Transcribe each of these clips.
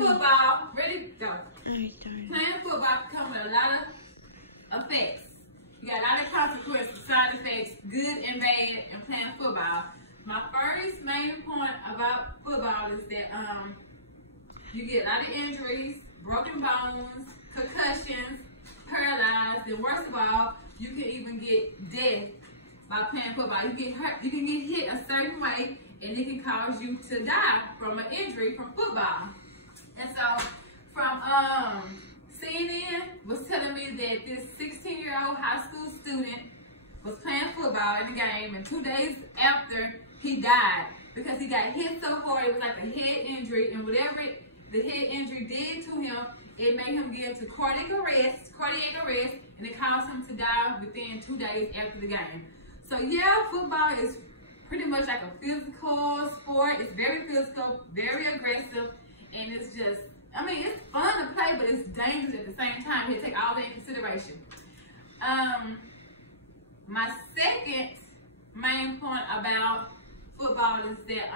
football, ready, go. Playing football comes with a lot of effects. You got a lot of consequences, side effects, good and bad, in playing football. My first main point about football is that you get a lot of injuries, broken bones, concussions, paralyzed, and worst of all, you can even get death by playing football. You get hurt, you can get hit a certain way, and it can cause you to die from an injury from football. And so, from CNN was telling me that this 16-year-old high school student was playing football in the game, and 2 days after, he died because he got hit so hard. It was like a head injury, and whatever the head injury did to him, it made him get into cardiac arrest, and it caused him to die within 2 days after the game. So yeah, football is pretty much like a physical sport. It's very physical, very aggressive, and it's just, I mean, it's fun to play, but it's dangerous at the same time. You take all that in consideration. My second main point about football is that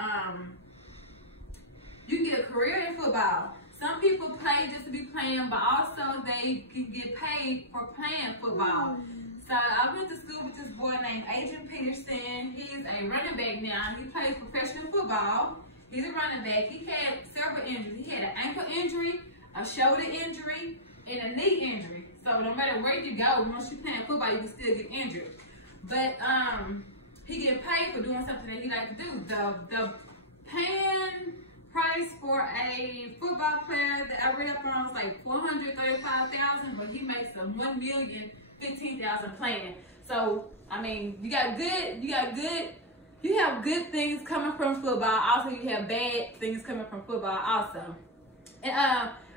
you can get a career in football. Some people play just to be playing, but also they can get paid for playing football. So I went to school with this boy named Adrian Peterson. He's a running back now. He plays professional football. He's a running back. He had several injuries. He had an ankle injury, a shoulder injury, and a knee injury. So no matter where you go, once you're playing football, you can still get injured. But he get paid for doing something that he likes to do. The paying price for a football player that I read up on was like $435,000, but he makes a $1,015,000 playing. So I mean, you have good things coming from football. Also, you have bad things coming from football also. And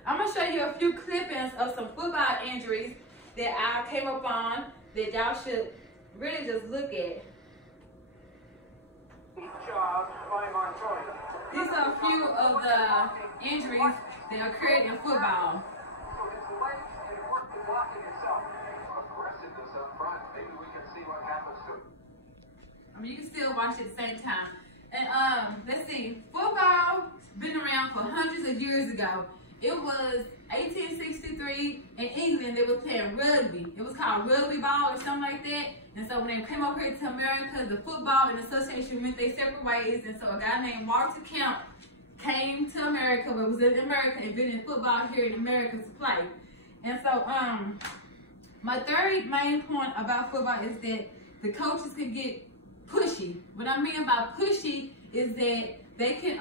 I'm gonna show you a few clippings of some football injuries that I came up on that y'all should really just look at. These are a few of the injuries that occurred in football. I mean, you can still watch it at the same time. And let's see, football been around for hundreds of years ago. It was 1863 in England. They were playing rugby. It was called rugby ball or something like that. And so when they came over here to America, the football and association went their separate ways. And so a guy named Walter Camp came to America, but was in America, and been in football here in America to play. And so my third main point about football is that the coaches can get pushy. What I mean by pushy is that they can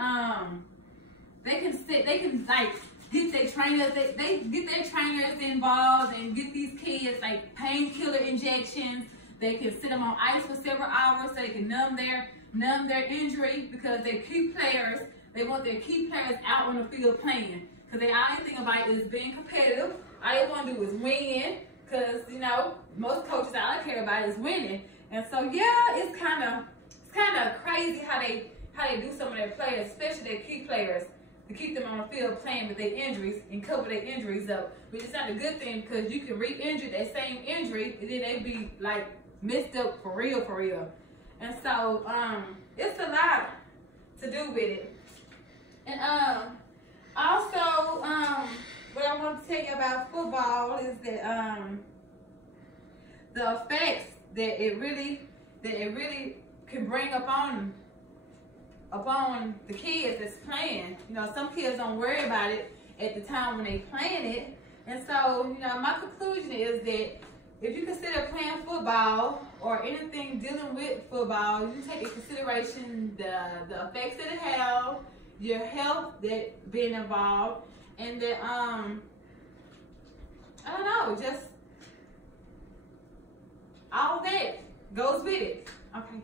like get their trainers, they get their trainers involved and get these kids like painkiller injections. They can sit them on ice for several hours so they can numb their injury, because their key players, they want their key players out on the field playing, because they all think about is being competitive. All they want to do is win, because you know most coaches, all they care about is winning. And so yeah, it's kind of crazy how they do some of their players, especially their key players, to keep them on the field playing with their injuries and cover their injuries up. But it's not a good thing, because you can re-injure that same injury and then they be like messed up for real. And so it's a lot to do with it. And also what I want to tell you about football is that the effects that it really can bring upon the kids that's playing. You know, some kids don't worry about it at the time when they playing it. And so, you know, my conclusion is that if you consider playing football or anything dealing with football, you take into consideration the effects that it have, your health that being involved, and that I don't know, just all that goes with it. Okay.